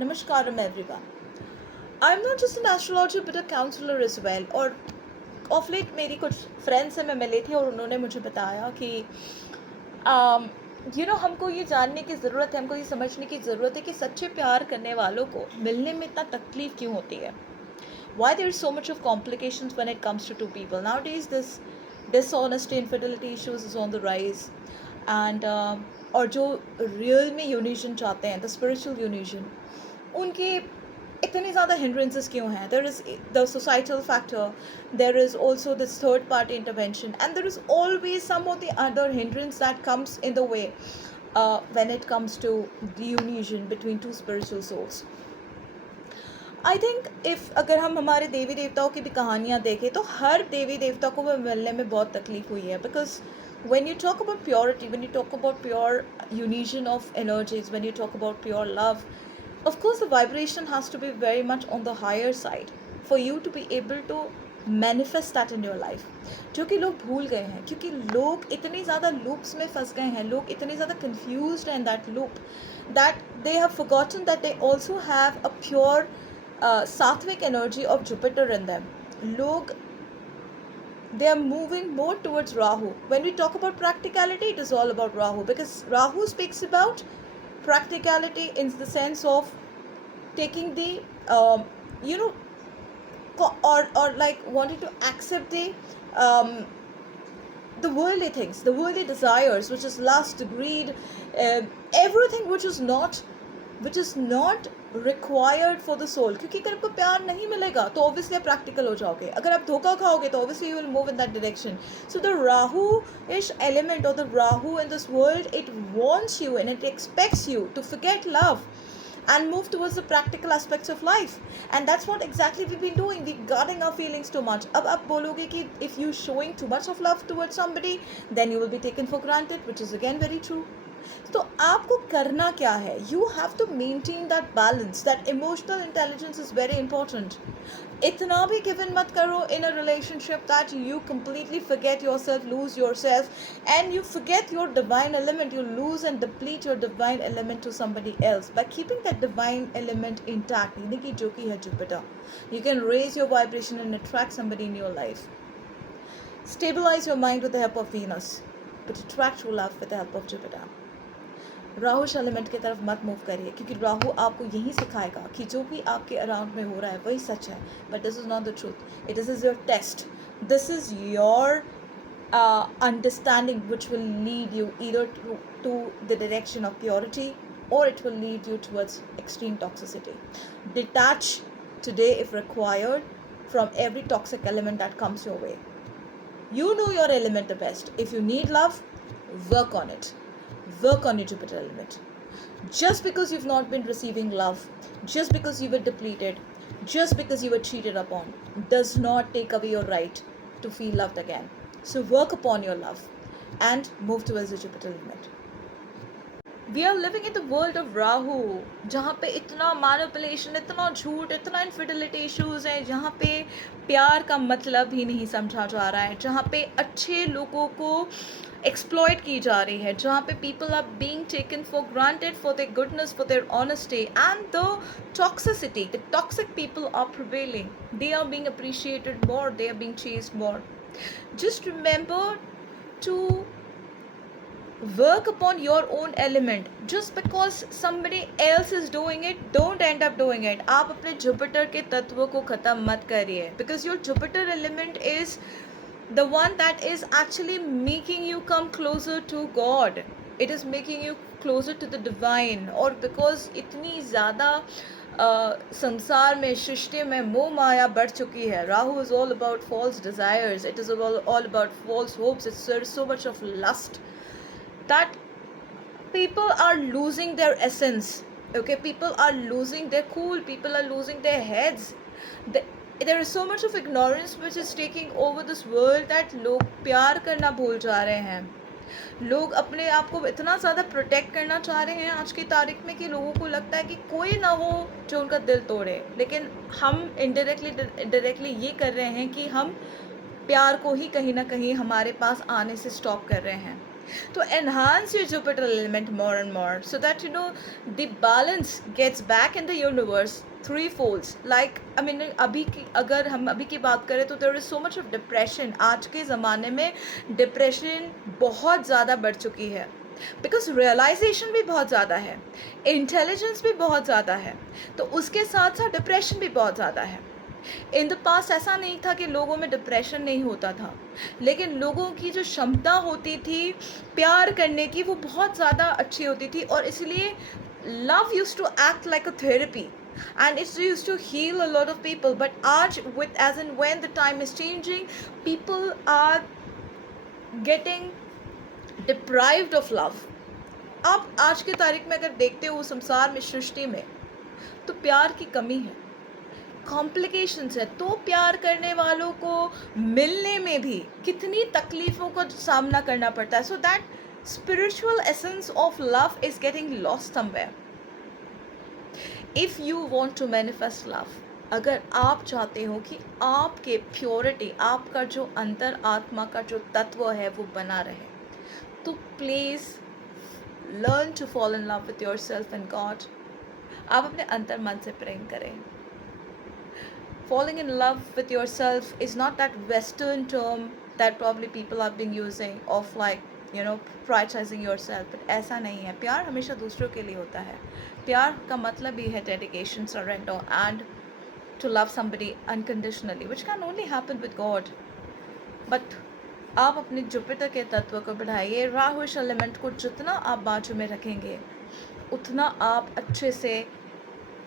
Namaskaram everyone. I'm not just an astrologer but a counselor as well. और of late मेरी कुछ friends से मैं मिली थी और उन्होंने मुझे बताया कि हमको ये जानने की ज़रूरत है, हमको ये समझने की ज़रूरत है कि सच्चे प्यार करने वालों को मिलने में इतना तकलीफ़ क्यों होती है. Why there is so much of complications when it comes to two people. Nowadays this dishonesty, infidelity issues is on the rise. And और जो रियल में यूनिशन चाहते हैं, द स्पिरिचुअल यूनिशन, उनके इतने ज़्यादा hindrances क्यों हैं. There is the societal factor, there is also this third party intervention, and there is always some or the other hindrance that comes in the way when it comes to the union between two spiritual souls. I think if अगर हम हमारे देवी देवताओं की भी कहानियाँ देखें तो हर देवी देवता को वो मिलने में बहुत तकलीफ हुई है. Because when you talk about purity, when you talk about pure union of energies, when you talk about pure love, of course the vibration has to be very much on the higher side for you to be able to manifest that in your life. जो कि लोग भूल गए हैं क्योंकि लोग इतने ज़्यादा लूप्स में फंस गए हैं, लोग इतने ज़्यादा confused हैं in that loop that they have forgotten that they also have a pure sattvic energy of Jupiter in them. Log, they are moving more towards Rahu. When we talk about practicality, it is all about Rahu because Rahu speaks about practicality in the sense of taking the or like wanting to accept the worldly things, the worldly desires, which is lust, greed, everything which is not required for the soul. क्योंकि अगर आपको प्यार नहीं मिलेगा तो obviously आप practical हो जाओगे. अगर आप धोखा खाओगे तो obviously you will move in that direction. So the Rahu-ish element or the Rahu in this world, it wants you and it expects you to forget love and move towards the practical aspects of life. And that's what exactly we've been doing. We're guarding our feelings too much. अब आप बोलोगे कि if you're showing too much of love towards somebody, then you will be taken for granted, which is again very true. तो आपको करना क्या है? You have to maintain that balance. That emotional intelligence is very important. इतना भी given मत करो in a relationship that you completely forget yourself, lose yourself, and you forget your divine element. You lose and deplete your divine element to somebody else. By keeping that divine element intact, यानी कि जो कि है Jupiter, you can raise your vibration and attract somebody in your life. Stabilize your mind with the help of Venus, but attract true love with the help of Jupiter. Rahu element की तरफ मत move करिए क्योंकि राहु आपको यही सिखाएगा कि जो भी आपके अराउंड में हो रहा है वही सच है. But this is not the truth. It is your test. This is your understanding which will lead you either to the direction of purity or it will lead you towards extreme toxicity. Detach today if required from every toxic element that comes your way. You know your element the best. If you need love, work on it. Work on your Jupiter element. Just because you've not been receiving love, just because you were depleted, just because you were cheated upon, does not take away your right to feel loved again. So work upon your love and move towards the Jupiter element. We are living in the world of Rahu, जहाँ पे इतना manipulation, इतना झूठ, इतना infidelity issues हैं, जहाँ पे प्यार का मतलब ही नहीं समझा जा रहा है, जहाँ पे अच्छे लोगों को एक्सप्लॉइट की जा रही है, जहाँ पे people are being taken for granted for their goodness, for their honesty, and the toxicity, the toxic people are prevailing. They are being appreciated more, they are being chased more. Just remember to work upon your own element. Just because somebody else is doing it, don't end up doing it. आप अपने Jupiter के तत्व को ख़त्म मत करिए, because your Jupiter element is the one that is actually making you come closer to God. It is making you closer to the divine. और because इतनी ज़्यादा संसार में, सृष्टि में मोह माया बढ़ चुकी है. Rahu is all about false desires. It is all about false hopes. There's so much of lust that people are losing their essence. Okay, people are losing their cool, people are losing their heads. There is so much of ignorance which is taking over this world that लोग प्यार करना भूल जा रहे हैं. लोग अपने आप को इतना ज़्यादा प्रोटेक्ट करना चाह रहे हैं आज की तारीख में कि लोगों को लगता है कि कोई ना हो जो उनका दिल तोड़े. लेकिन हम डायरेक्टली ये कर रहे हैं कि हम प्यार को ही कहीं ना कहीं हमारे पास आने से स्टॉप कर रहे हैं. to enhance your Jupiter element more and more, so that the balance gets back in the universe three folds. Like, I mean, अभी की अगर हम अभी की बात करें तो there is so much of depression. आज के ज़माने में डिप्रेशन बहुत ज़्यादा बढ़ चुकी है, बिकॉज रियलाइजेशन भी बहुत ज़्यादा है, इंटेलिजेंस भी बहुत ज़्यादा है, तो उसके साथ साथ डिप्रेशन भी बहुत ज़्यादा है. इन द पास्ट ऐसा नहीं था कि लोगों में डिप्रेशन नहीं होता था, लेकिन लोगों की जो क्षमता होती थी प्यार करने की वो बहुत ज़्यादा अच्छी होती थी, और इसलिए love used to act like a therapy and it's used to heal a lot of people. But आज with as and when the time is changing, people are getting deprived of love. आप आज की तारीख में अगर देखते हो संसार में, सृष्टि में, तो प्यार की कमी है, कॉम्प्लिकेशंस है. तो प्यार करने वालों को मिलने में भी कितनी तकलीफ़ों का सामना करना पड़ता है. So that spiritual essence of love is getting lost somewhere. If you want to manifest love, अगर आप चाहते हो कि आपके प्योरिटी, आपका जो अंतर आत्मा का जो तत्व है वो बना रहे, तो please learn to fall in love with yourself and God. आप अपने अंतर मन से प्रेम करें. Falling in love with yourself is not that Western term that probably people have been using of like, prioritizing yourself. But ऐसा नहीं है. प्यार हमेशा दूसरों के लिए होता है. प्यार का मतलब ही है dedication, surrender and to love somebody unconditionally, which can only happen with God. But आप अपने जुपिटर के तत्व को बढ़ाइए. राहु एलिमेंट को जितना आप बाजू में रखेंगे, उतना आप अच्छे से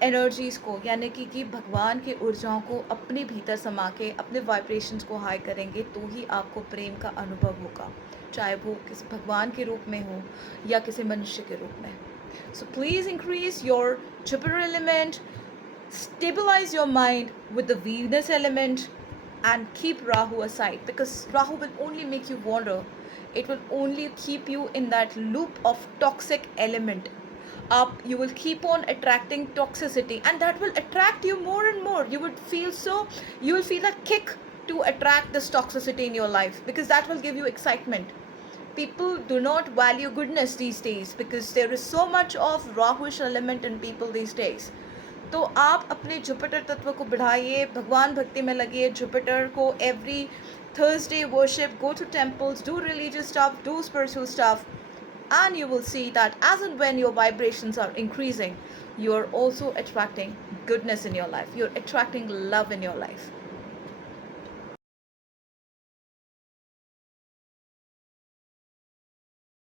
एनर्जीज़ को, यानी कि भगवान की ऊर्जाओं को अपने भीतर समा के अपने वाइब्रेशंस को हाई करेंगे, तो ही आपको प्रेम का अनुभव होगा, चाहे वो किसी भगवान के रूप में हो या किसी मनुष्य के रूप में. So please increase your Jupiter element, stabilize your mind with the Venus element, and keep Rahu aside, because Rahu will only make you wander. It will only keep you in that loop of toxic element. You will keep on attracting toxicity, and that will attract you more and more. You will feel a kick to attract this toxicity in your life, because that will give you excitement. People do not value goodness these days because there is so much of Rahuish element in people these days. तो आप अपने Jupiter तत्व को बढ़ाइए, भगवान भक्ति में लगिए. जुपिटर को every Thursday worship, go to temples, do religious stuff, do spiritual stuff, and you will see that as and when your vibrations are increasing, you are also attracting goodness in your life. You're attracting love in your life.